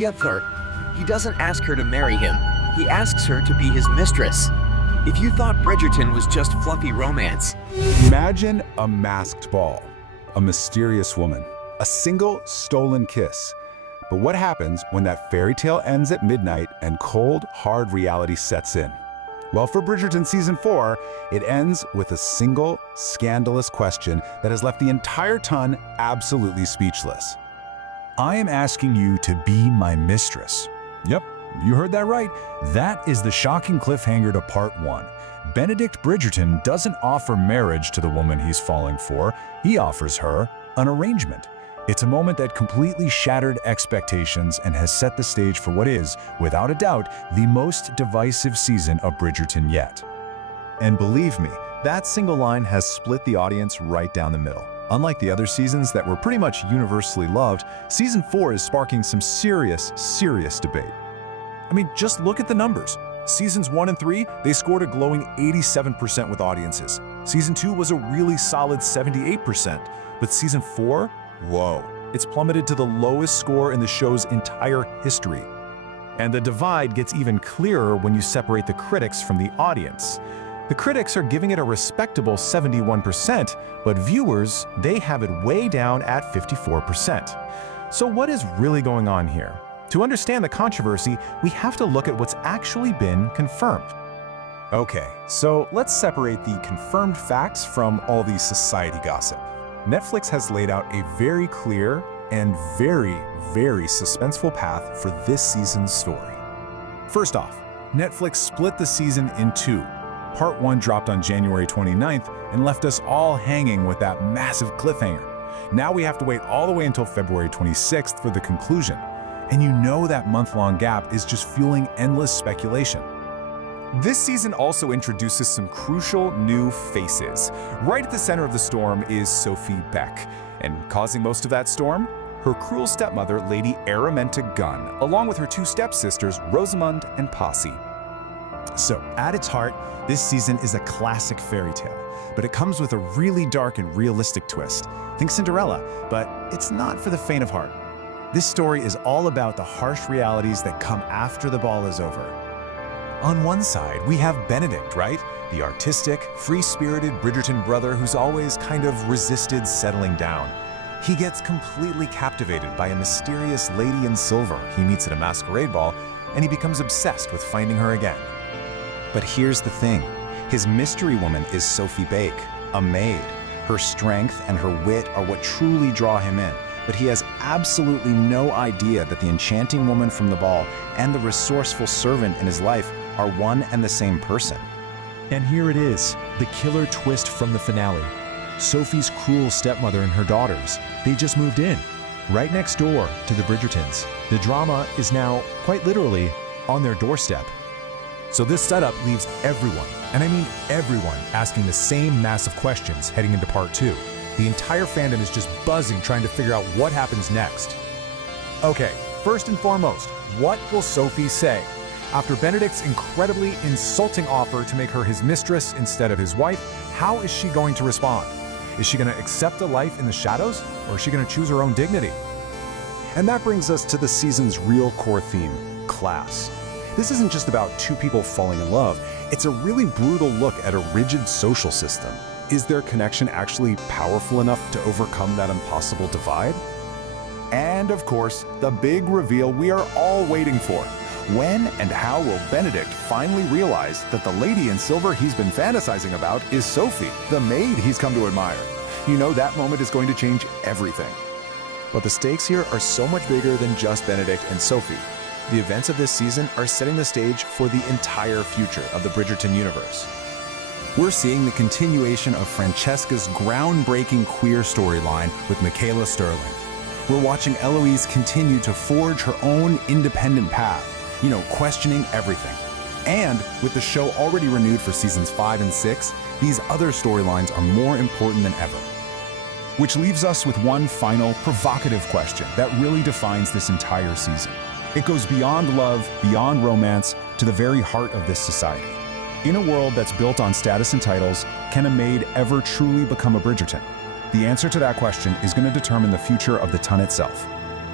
Yeah, third, he doesn't ask her to marry him. He asks her to be his mistress. If you thought Bridgerton was just fluffy romance, Imagine a masked ball, a mysterious woman, a single stolen kiss. But what happens when that fairy tale ends at midnight and cold, hard reality sets in? Well, for Bridgerton Season 4, it ends with a single, scandalous question that has left the entire ton absolutely speechless. I am asking you to be my mistress. Yep, you heard that right. That is the shocking cliffhanger to Part 1. Benedict Bridgerton doesn't offer marriage to the woman he's falling for. He offers her an arrangement. It's a moment that completely shattered expectations and has set the stage for what is, without a doubt, the most divisive season of Bridgerton yet. And believe me, that single line has split the audience right down the middle. Unlike the other seasons that were pretty much universally loved, Season 4 is sparking some serious debate. I mean, just look at the numbers. Seasons 1 and 3, they scored a glowing 87% with audiences. Season 2 was a really solid 78%. But Season 4? Whoa. It's plummeted to the lowest score in the show's entire history. And the divide gets even clearer when you separate the critics from the audience. The critics are giving it a respectable 71%, but viewers, they have it way down at 54%. So what is really going on here? To understand the controversy, we have to look at what's actually been confirmed. Okay, so let's separate the confirmed facts from all the society gossip. Netflix has laid out a very clear and very suspenseful path for this season's story. First off, Netflix split the season in two. Part 1 dropped on January 29th and left us all hanging with that massive cliffhanger. Now we have to wait all the way until February 26th for the conclusion. And you know that month-long gap is just fueling endless speculation. This season also introduces some crucial new faces. Right at the center of the storm is Sophie Beck, and causing most of that storm, her cruel stepmother, Lady Araminta Gunn, along with her two stepsisters, Rosamund and Posse. So, at its heart, this season is a classic fairy tale, but it comes with a really dark and realistic twist. Think Cinderella, but it's not for the faint of heart. This story is all about the harsh realities that come after the ball is over. On one side, we have Benedict, right? The artistic, free-spirited Bridgerton brother who's always kind of resisted settling down. He gets completely captivated by a mysterious lady in silver he meets at a masquerade ball, and he becomes obsessed with finding her again. But here's the thing. His mystery woman is Sophie Bake, a maid. Her strength and her wit are what truly draw him in, but he has absolutely no idea that the enchanting woman from the ball and the resourceful servant in his life are one and the same person. And here it is, the killer twist from the finale. Sophie's cruel stepmother and her daughters, they just moved in, right next door to the Bridgertons. The drama is now, quite literally, on their doorstep. So this setup leaves everyone, and I mean everyone, asking the same massive questions heading into Part 2. The entire fandom is just buzzing trying to figure out what happens next. Okay, first and foremost, what will Sophie say? After Benedict's incredibly insulting offer to make her his mistress instead of his wife, how is she going to respond? Is she going to accept a life in the shadows, or is she going to choose her own dignity? And that brings us to the season's real core theme, class. This isn't just about two people falling in love, it's a really brutal look at a rigid social system. Is their connection actually powerful enough to overcome that impossible divide? And of course, the big reveal we are all waiting for. When and how will Benedict finally realize that the lady in silver he's been fantasizing about is Sophie, the maid he's come to admire? You know that moment is going to change everything. But the stakes here are so much bigger than just Benedict and Sophie. The events of this season are setting the stage for the entire future of the Bridgerton universe. We're seeing the continuation of Francesca's groundbreaking queer storyline with Michaela Sterling. We're watching Eloise continue to forge her own independent path, questioning everything. And with the show already renewed for seasons 5 and 6, these other storylines are more important than ever. Which leaves us with one final provocative question that really defines this entire season. It goes beyond love, beyond romance, to the very heart of this society. In a world that's built on status and titles, can a maid ever truly become a Bridgerton? The answer to that question is going to determine the future of the ton itself.